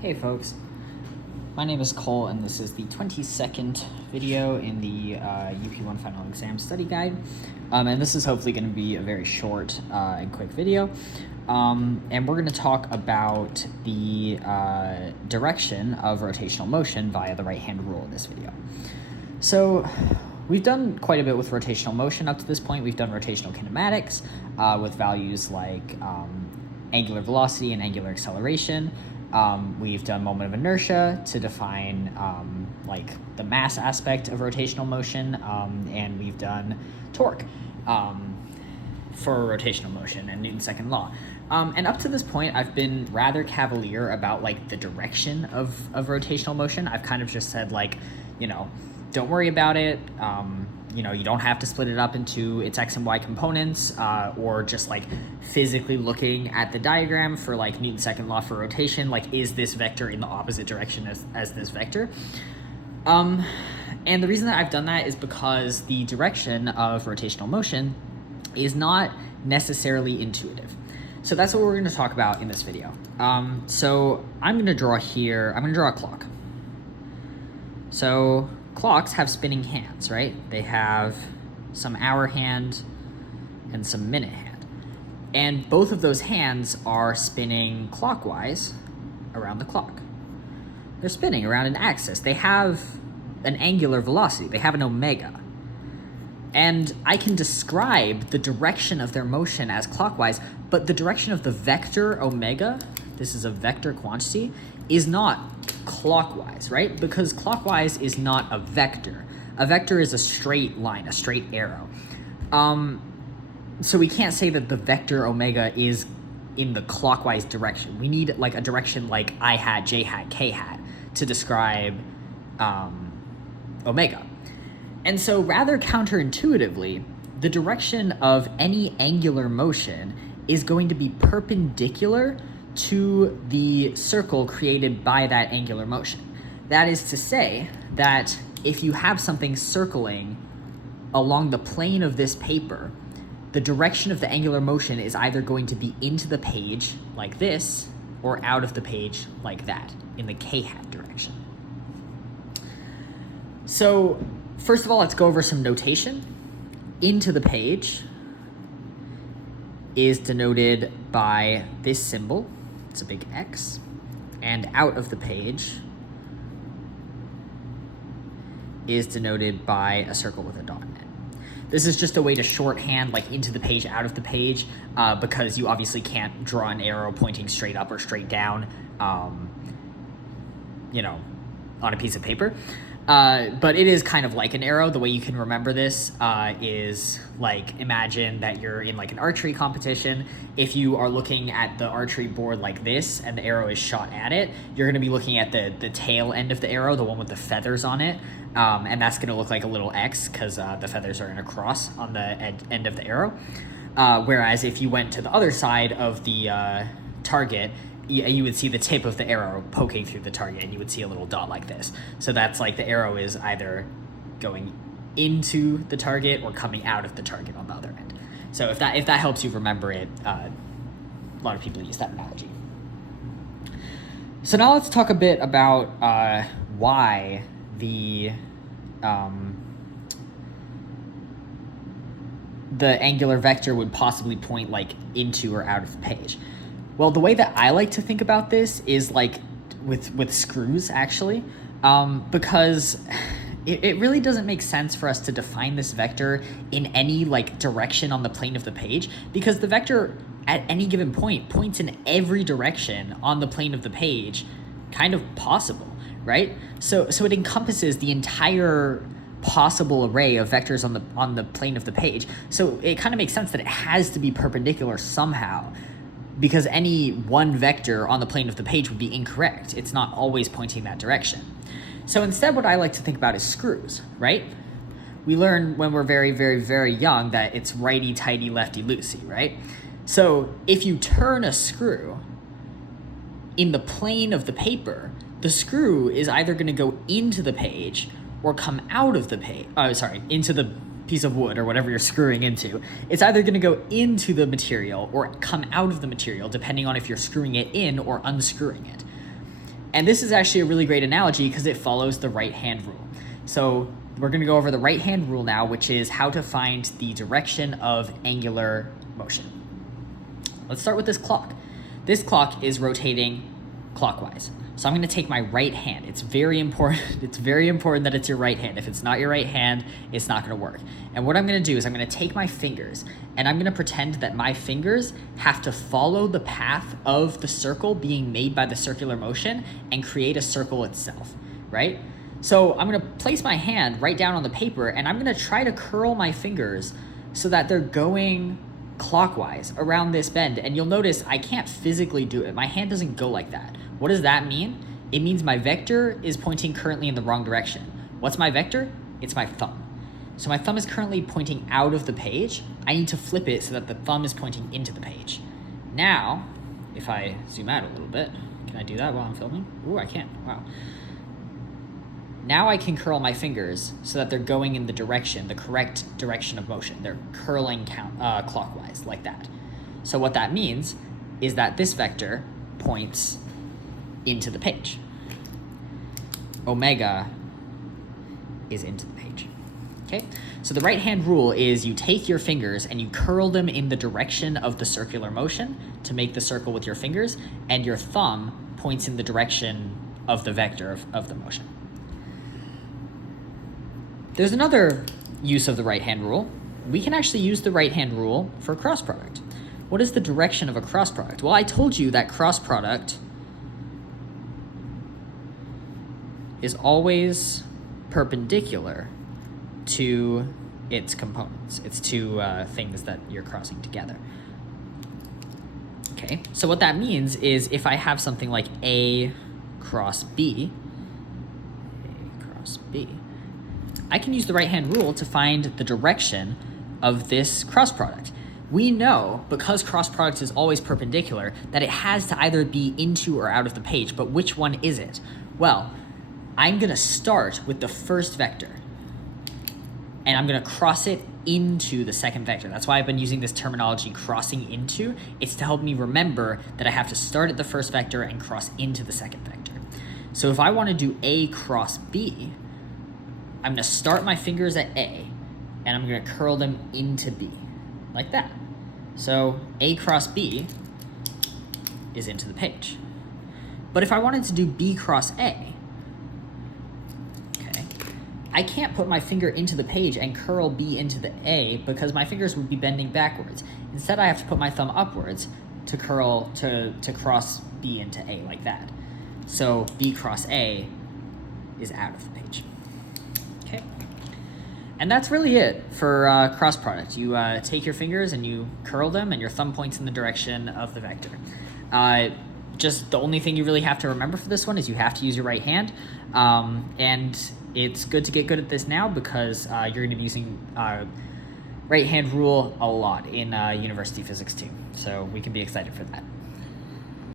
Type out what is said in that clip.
Hey folks, my name is Cole and this is the 22nd video in the UP1 Final Exam Study Guide. And this is hopefully going to be a very short and quick video. And we're going to talk about the direction of rotational motion via the right-hand rule in this video. So we've done quite a bit with rotational motion up to this point. We've done rotational kinematics with values like angular velocity and angular acceleration. We've done moment of inertia to define like the mass aspect of rotational motion, and we've done torque for rotational motion and Newton's second law. And up to this point, I've been rather cavalier about like the direction of rotational motion. I've kind of just said like, don't worry about it. You don't have to split it up into its X and Y components, or just like physically looking at the diagram for like Newton's second law for rotation, like is this vector in the opposite direction as this vector? And the reason that I've done that is because the direction of rotational motion is not necessarily intuitive. So that's what we're going to talk about in this video. So I'm going to draw a clock. So clocks have spinning hands, right? They have some hour hand and some minute hand. And both of those hands are spinning clockwise around the clock. They're spinning around an axis. They have an angular velocity. They have an omega. And I can describe the direction of their motion as clockwise, but the direction of the vector omega, this is a vector quantity, is not clockwise, right? Because clockwise is not a vector. A vector is a straight line, a straight arrow. So we can't say that the vector omega is in the clockwise direction. We need like a direction like I hat, j hat, k hat to describe omega. And so rather counterintuitively, the direction of any angular motion is going to be perpendicular to the circle created by that angular motion. That is to say that if you have something circling along the plane of this paper, the direction of the angular motion is either going to be into the page like this or out of the page like that in the k-hat direction. So first of all, let's go over some notation. Into the page is denoted by this symbol. It's a big X. And out of the page is denoted by a circle with a dot in it. This is just a way to shorthand like into the page, out of the page, because you obviously can't draw an arrow pointing straight up or straight down, on a piece of paper. But it is kind of like an arrow. The way you can remember this is like, imagine that you're in like an archery competition. If you are looking at the archery board like this and the arrow is shot at it, you're going to be looking at the tail end of the arrow, the one with the feathers on it. And that's going to look like a little X because the feathers are in a cross on the end of the arrow. Whereas if you went to the other side of the target, you would see the tip of the arrow poking through the target, and you would see a little dot like this. So that's like the arrow is either going into the target or coming out of the target on the other end. So if that helps you remember it, a lot of people use that analogy. So now let's talk a bit about why the angular vector would possibly point like into or out of the page. Well, the way that I like to think about this is like with screws, actually, because it really doesn't make sense for us to define this vector in any like direction on the plane of the page, because the vector at any given point points in every direction on the plane of the page kind of possible, right? So it encompasses the entire possible array of vectors on the plane of the page. So it kind of makes sense that it has to be perpendicular somehow, because any one vector on the plane of the page would be incorrect. It's not always pointing that direction. So instead, what I like to think about is screws, right? We learn when we're very, very, very young that it's righty-tighty, lefty-loosey, right? So if you turn a screw in the plane of the paper, the screw is either going to go into the page or come out of the page, into the piece of wood or whatever you're screwing into. It's either going to go into the material or come out of the material, depending on if you're screwing it in or unscrewing it. And this is actually a really great analogy because it follows the right-hand rule. So we're going to go over the right-hand rule now, which is how to find the direction of angular motion. Let's start with this clock. This clock is rotating clockwise. So I'm going to take my right hand. It's very important. It's very important that it's your right hand. If it's not your right hand, it's not going to work. And what I'm going to do is I'm going to take my fingers and I'm going to pretend that my fingers have to follow the path of the circle being made by the circular motion and create a circle itself, right? So I'm going to place my hand right down on the paper and I'm going to try to curl my fingers so that they're going clockwise around this bend. And you'll notice I can't physically do it. My hand doesn't go like that. What does that mean? It means my vector is pointing currently in the wrong direction. What's my vector? It's my thumb. So my thumb is currently pointing out of the page. I need to flip it so that the thumb is pointing into the page. Now, if I zoom out a little bit, can I do that while I'm filming? Ooh, I can. Wow. Now I can curl my fingers so that they're going in the direction, the correct direction of motion. They're curling clockwise like that. So what that means is that this vector points into the page. Omega is into the page. Okay? So the right-hand rule is you take your fingers and you curl them in the direction of the circular motion to make the circle with your fingers, and your thumb points in the direction of the vector of the motion. There's another use of the right-hand rule. We can actually use the right-hand rule for cross product. What is the direction of a cross product? Well, I told you that cross product is always perpendicular to its components. It's two things that you're crossing together. Okay, so what that means is if I have something like A cross B, I can use the right-hand rule to find the direction of this cross product. We know, because cross product is always perpendicular, that it has to either be into or out of the page, but which one is it? Well, I'm gonna start with the first vector, and I'm gonna cross it into the second vector. That's why I've been using this terminology, crossing into. It's to help me remember that I have to start at the first vector and cross into the second vector. So if I wanna do A cross B, I'm gonna start my fingers at A, and I'm gonna curl them into B, like that. So A cross B is into the page. But if I wanted to do B cross A, okay, I can't put my finger into the page and curl B into the A because my fingers would be bending backwards. Instead, I have to put my thumb upwards to curl, to cross B into A like that. So B cross A is out of the page. Okay, and that's really it for cross product. You take your fingers and you curl them, and your thumb points in the direction of the vector. Just the only thing you really have to remember for this one is you have to use your right hand, and it's good to get good at this now because you're going to be using right hand rule a lot in university physics too. So we can be excited for that.